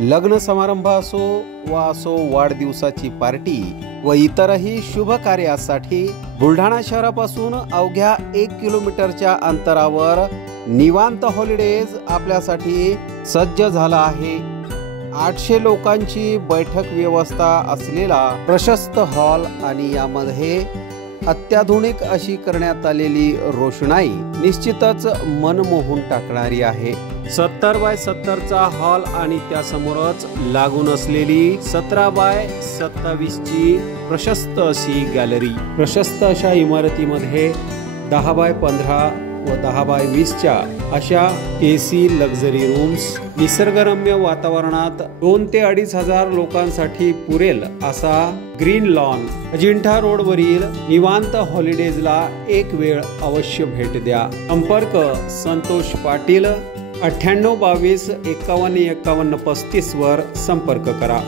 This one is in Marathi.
लग्न समारंभ असो वाढदिवसाची पार्टी व इतरही शुभ कार्यासाठी बुलढाणा शहरापासून अवघ्या 1 किलोमीटरच्या अंतरावर निवांत हॉलिडेज आपल्यासाठी सज्ज झाला आहे। 800 लोकांची बैठक व्यवस्था असलेला प्रशस्त हॉल आणि यामध्ये अत्याधुनिक अशी करण्यात आलेली रोषणाई निश्चितच मन मोहून टाकणारी आहे। 70 बाय 70 चा हॉल आणि त्यासमोरच लागून असलेली 17 बाय 27 ची प्रशस्त अशी गॅलरी। प्रशस्त अशा इमारतीमध्ये 10 बाय 15 व 10 बाय 20 च्या अशा एसी लक्झरी रूम्स, निसर्गरम्य वातावरणात 2 ते 2.5 हजार लोकांसाठी पुरेल असा ग्रीन लॉन। अजिंठा रोड वरील निवांत हॉलिडेजला एक वेळ अवश्य भेट द्या। संपर्क संतोष पाटील 98 22 51 51 35 वर संपर्क करा।